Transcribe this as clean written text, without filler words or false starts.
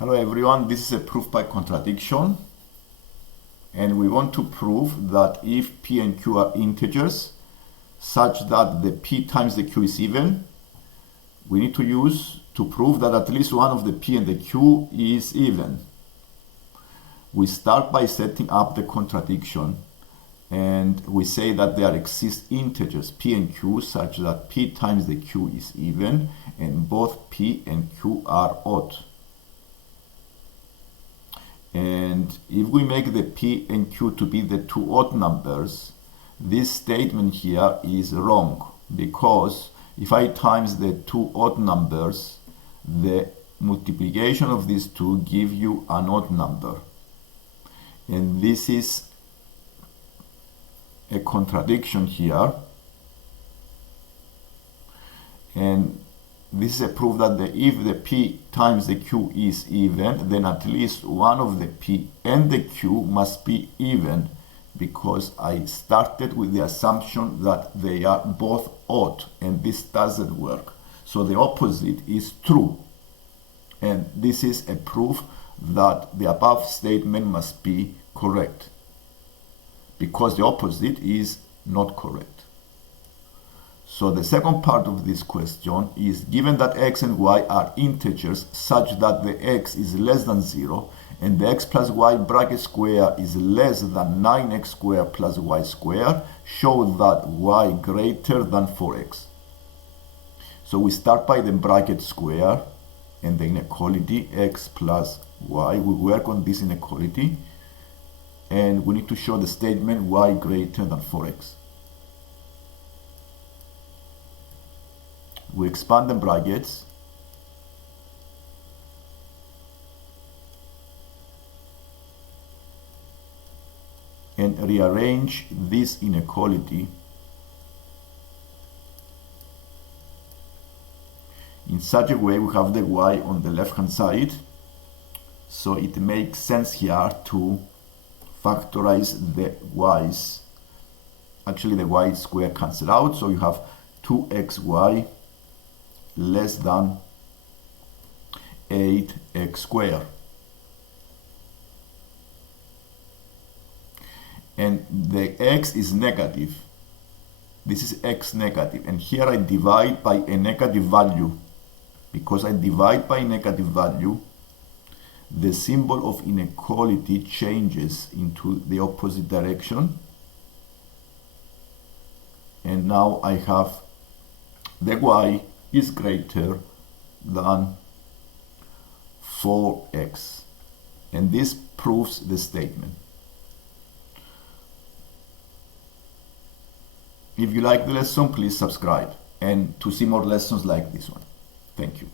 Hello everyone, this is a proof by contradiction, and we want to prove that if p and q are integers such that the p times the q is even, we need to use to prove that at least one of the p and the q is even. We start by setting up the contradiction, and we say that there exist integers p and q such that p times the q is even and both p and q are odd. And if we make the p and q to be the two odd numbers, this statement here is wrong, because if I times the two odd numbers, the multiplication of these two give you an odd number. And this is a contradiction here. And this is a proof that if the p times the q is even, then at least one of the p and the q must be even, because I started with the assumption that they are both odd, and this doesn't work. So the opposite is true. And this is a proof that the above statement must be correct, because the opposite is not correct. So the second part of this question is, given that x and y are integers such that the x is less than 0 and the x plus y bracket square is less than 9x squared plus y squared, show that y greater than 4x. So we start by the bracket square and the inequality x plus y. We work on this inequality and we need to show the statement y greater than 4x. We expand the brackets and rearrange this inequality in such a way we have the y on the left hand side, so it makes sense here to factorize the y's. Actually the y square cancel out, so you have 2xy less than 8x squared. And the x is negative. This is x negative, and here I divide by a negative value. Because I divide by a negative value, the symbol of inequality changes into the opposite direction, and now I have the y is greater than 4x, and this proves the statement. If you like the lesson, please subscribe, and to see more lessons like this one. Thank you.